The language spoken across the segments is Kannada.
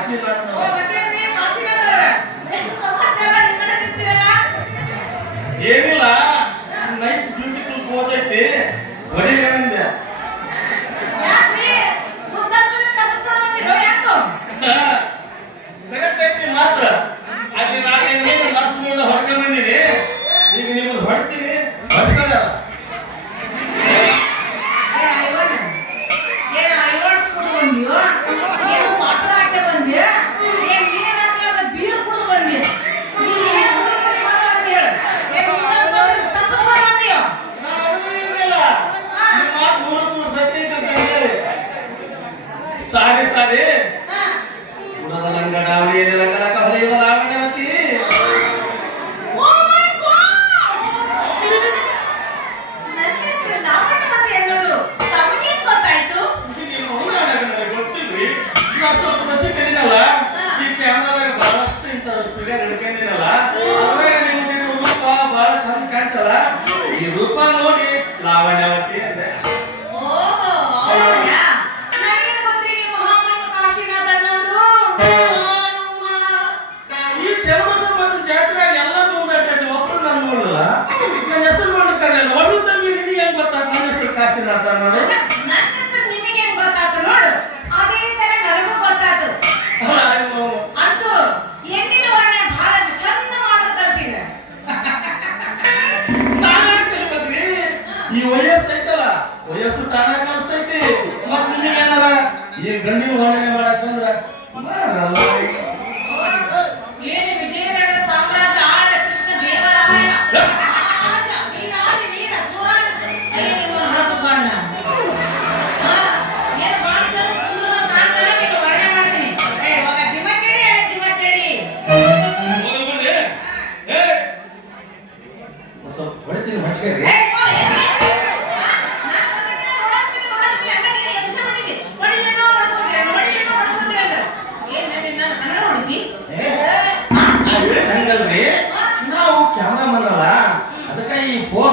ಕಾಶಿನಾಥ್ ಏನಿಲ್ಲ. ఈ రూపాయి ನೋಡಿ ಲಾವಣ್ಯವತಿ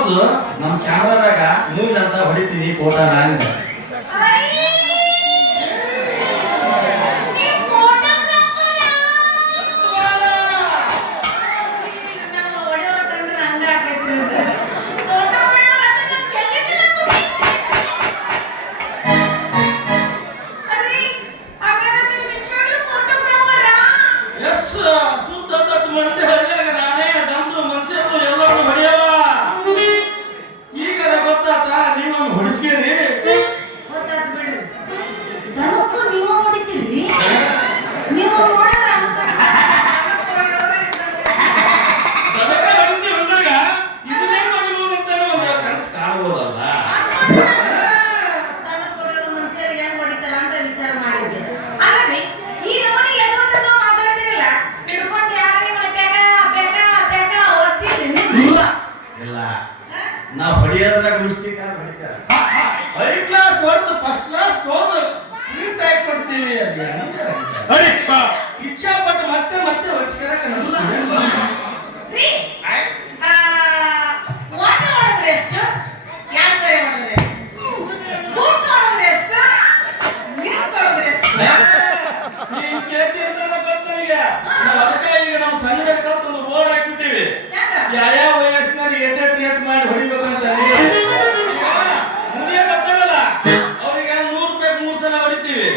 ನೋಡ್ದು ನಮ್ಮ ಕ್ಯಾಮ್ರಾದಾಗ ಮೂವಿ ಅಂತ ಹೊಡಿತೀನಿ ಫೋಟೋ ನಾನು ಏನಾದಾಗ ಮಿಸ್ಟೇಕ್ ಆದ್ರೆ ಹೊಡಿತಾರೆ ಹೈ ಕ್ಲಾಸ್ ಹೊಡೆದು ಫಸ್ಟ್ ಕ್ಲಾಸ್ ತೋದು ಪ್ರಿಂಟ್ ಆಗಿ ಕೊಡ್ತೀವಿ ಅದೇ ಇಚ್ಛಾ ಪಟ್ಟು ಮತ್ತೆ ಮತ್ತೆ ಹೊಡಿಸ್ಕೊಳಕ್ಕೆ ನಮ್ಮ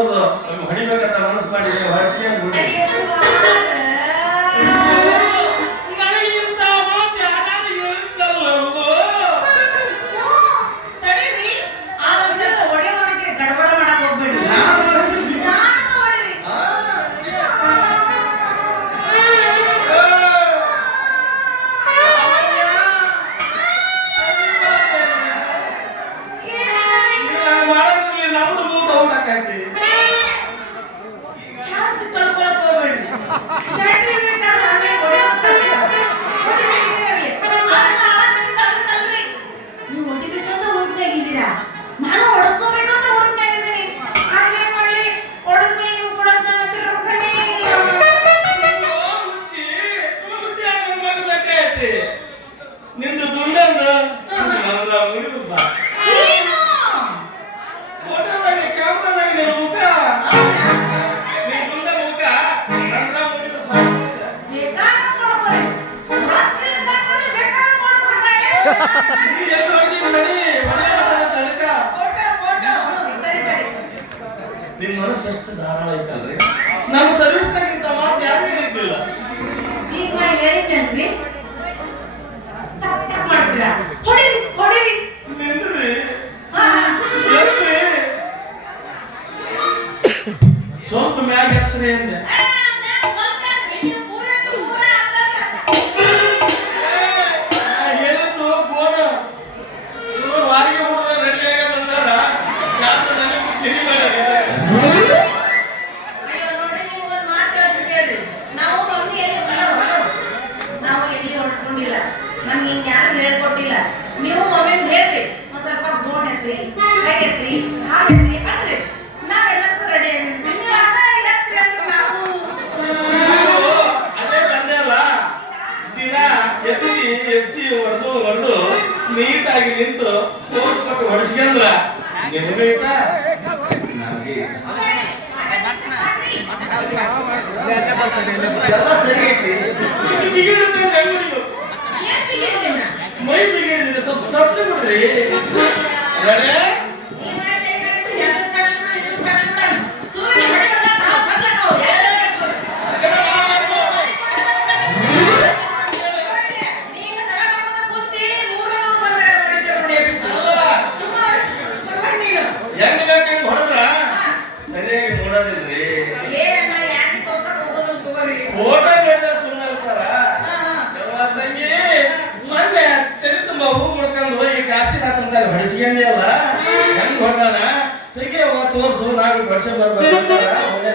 ಹೌದು. ಹೊಡಿಬೇಕಂತ ಮನಸ್ಸು ಮಾಡಿದ್ರೆ ನೀವು ಹರಸಿಗೆ ನಿಮ್ ಮನಸ್ಸು ಎಷ್ಟು ಧಾರಾಳ ಐತಲ್ರಿ? ನನ್ನ ಸರ್ವಿಸ್ ನಾಗಿಂತ ಮಾತು ಯಾರು ಹೇಳಿದ್ದಿಲ್ಲ. ಈಗ ಹೇಳಿದ್ನಲ್ರಿ ಮಾಡ್ತೀರಾ? ಹೊಡಿರಿ ಹೊಡಿರಿ. ನಿಂದ್ರಿ. ಸ್ವಲ್ಪ ಮ್ಯಾಗ ಹತ್ರಿ ಅಂದ್ರೆ ನಿಮ್ಗೆ ಯಾರು ಹೇಳ್ಕೊಟ್ಟಿಲ್ಲ? ನೀವು ಮೊಮೆಂಟ್ ಹೇಳ್ರಿ. ಒಂದ್ ಸ್ವಲ್ಪ ಗೋಣ್ ಎತ್ರಿ ಕೈ ಎತ್ರಿ ಕಾಲ್ ನಾವೆಲ್ಲದಕ್ಕೂ ರೆಡಿ ಆಗಿರ್ತೀವಿ ಅದೇ ದಿನ ನೀಟಾಗಿ ನಿಂತು ಹೊಡಿಸ್ಕೊಂಡ್ರ ಸರಿ ಐತಿ. ಮೈ ಬಿಗಿಡಿದ್ರೆ ಸ್ವಲ್ಪ ಸೊಪ್ಪು ಬಿಡ್ರಿ. ಕೂಸು ನಾವು ವರ್ಷ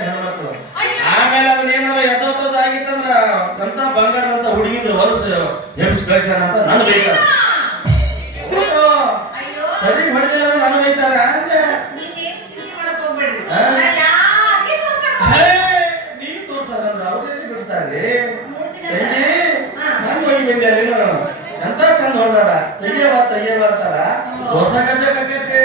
ಹೆಣ್ಮಕ್ಳು. ಆಮೇಲೆ ಅದನ್ನ ಏನಾರ ಯಥೋತದ ಆಗಿತ್ತಂದ್ರ ಅಂತ ಬಂಗಾರ ಅಂತ ಹುಡುಗಿದ ಹೊಲಸು ಜಮ್ಸ್ ಕಳ್ಸ್ಯಾರ ಅಂತ ನನ್ ಬೈತಾರ. ಸರಿ ಹೊಡೆದಿಲ್ಲ ನನ್ ಬೈತಾರ ಅಂತ ನೀ ತೋರ್ಸದಂದ್ರ ಅವ್ರೇನು ಬಿಡ್ತಾರೆ? ನನ್ ಹೋಗಿ ಬಂದ್ಯಾರ ಎಂತ ಚಂದ ಹೊಡೆದಾರ? ಬರ್ತಾರ ತೆಗಿಯಬಾರ್ತಾರ ತೋರ್ಸಕಬೇಕಾಕೈತಿ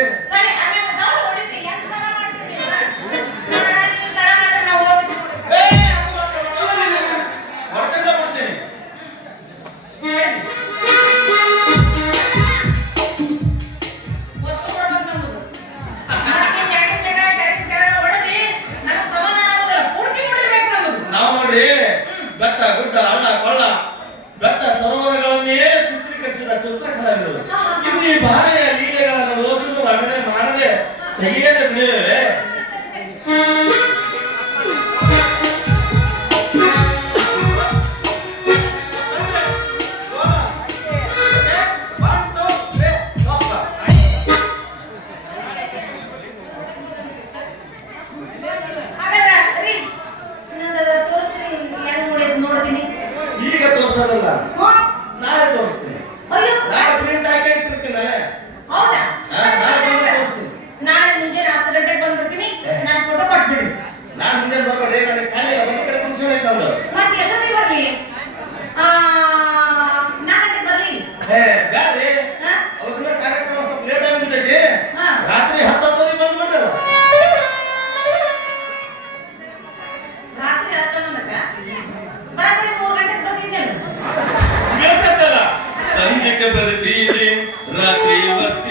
ರಾತ್ರಿ ಹತ್ತೊಂದಕ್ಕ ಬರಬರಿ ಮೂರು ಗಂಟೆಗೆ ಬರ್ತಿದ್ದೆ ಸಂಜೆಗೆ ಬರ್ತೀನಿ ರಾತ್ರಿ ಬಸ್ತಿ